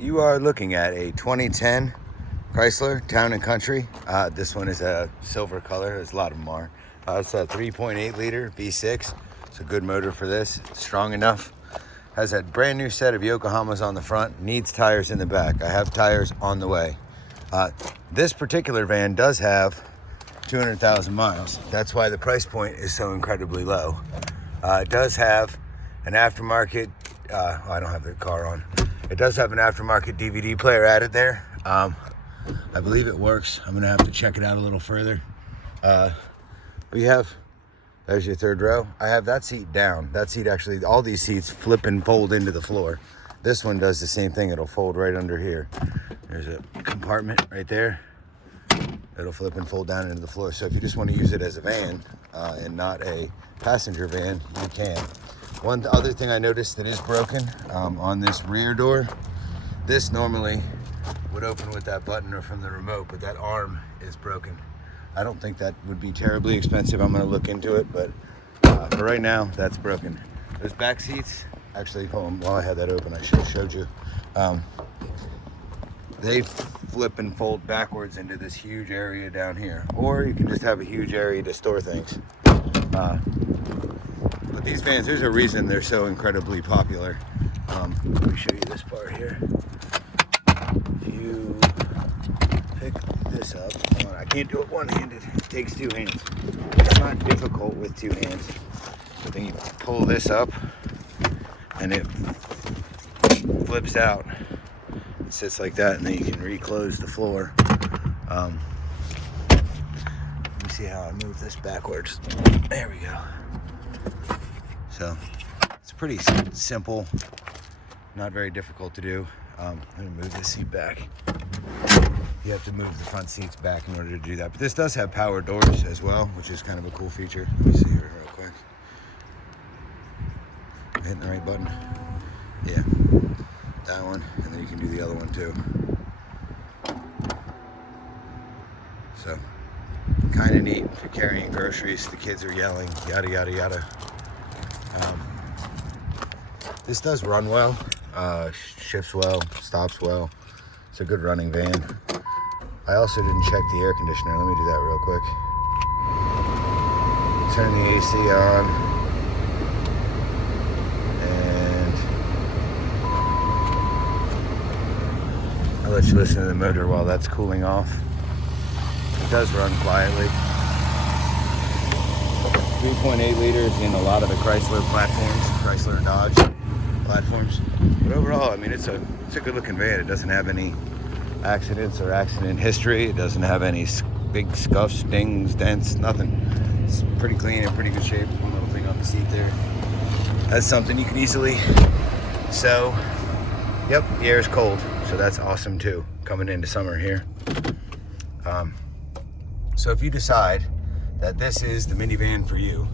You are looking at a 2010 Chrysler Town & Country. This one is a silver color, as a lot of them are. It's a 3.8 liter V6. It's a good motor for this, it's strong enough. Has a brand new set of Yokohamas on the front, needs tires in the back. I have tires on the way. This particular van does have 200,000 miles. That's why the price point is so incredibly low. It does have an aftermarket, I don't have the car on. It does have an aftermarket DVD player added there. I believe it works. I'm gonna have to check it out a little further. There's your third row. I have that seat down. That seat actually, all these seats flip and fold into the floor. This one does the same thing. It'll fold right under here. There's a compartment right there. It'll flip and fold down into the floor. So if you just want to use it as a van and not a passenger van, you can. One other thing I noticed that is broken on this rear door, this normally would open with that button or from the remote, but that arm is broken. I don't think that would be terribly expensive. I'm going to look into it, but for right now, that's broken. Those back seats, actually, while I had that open, I should have showed you. They flip and fold backwards into this huge area down here, or you can just have a huge area to store things. But these vans, there's a reason they're so incredibly popular. Let me show you this part here. If you pick this up, I can't do it one-handed, it takes two hands. It's not difficult with two hands. But then you pull this up and it flips out. It sits like that, and then you can reclose the floor. Let me see how I move this backwards. There we go. So it's pretty simple, not very difficult to do. I'm gonna move this seat back. You have to move the front seats back in order to do that. But this does have power doors as well, which is kind of a cool feature. Let me see here real quick. Am I hitting the right button? Yeah, that one, and then you can do the other one too. So, kind of neat for carrying groceries. The kids are yelling, yada, yada, yada. This does run well, shifts well, stops well. It's a good running van. I also didn't check the air conditioner. Let me do that real quick. Turn the AC on. And I'll let you listen to the motor while that's cooling off. It does run quietly. 3.8 liters in a lot of the Chrysler platforms, Chrysler and Dodge platforms. But overall, I mean, it's a good looking van. It doesn't have any accidents or accident history. It doesn't have any big scuffs, dings, dents, nothing. It's pretty clean and pretty good shape. One little thing on the seat there. That's something you can easily sew. Yep, the air is cold, so that's awesome too, coming into summer here. So if you decide that this is the minivan for you,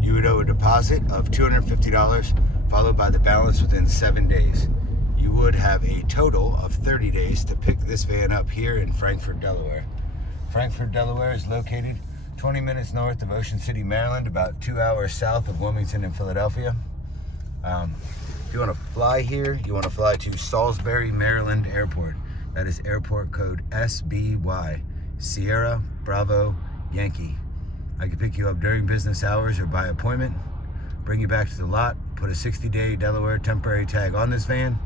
you would owe a deposit of $250 followed by the balance within 7 days. You would have a total of 30 days to pick this van up here in Frankfort, Delaware. Frankfort, Delaware is located 20 minutes north of Ocean City, Maryland, about 2 hours south of Wilmington and Philadelphia. If you want to fly here, you want to fly to Salisbury, Maryland Airport. That is airport code SBY, Sierra Bravo Yankee. I can pick you up during business hours or by appointment, bring you back to the lot, put a 60-day Delaware temporary tag on this van,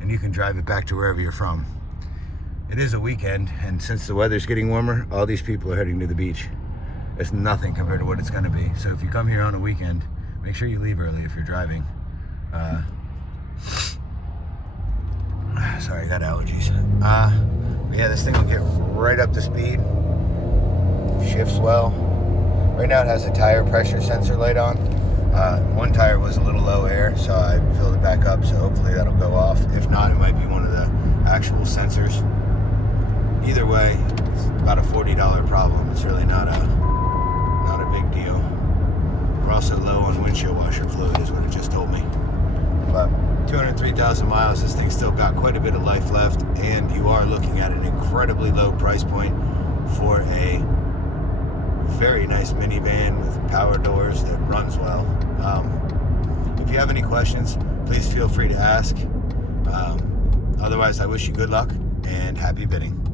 and you can drive it back to wherever you're from. It is a weekend, and since the weather's getting warmer, all these people are heading to the beach. It's nothing compared to what it's gonna be. So if you come here on a weekend, make sure you leave early if you're driving. Sorry, I got allergies. But yeah, this thing will get right up to speed. Shifts well. Right now it has a tire pressure sensor light on. One tire was a little low air, so I filled it back up, so hopefully that'll go off. If not, it might be one of the actual sensors. Either way, it's about a $40 problem. It's really not a big deal. We're also low on windshield washer fluid, is what it just told me. But 203,000 miles, this thing's still got quite a bit of life left, and you are looking at an incredibly low price point for a very nice minivan with power doors that runs well. If you have any questions, please feel free to ask. Otherwise, I wish you good luck and happy bidding.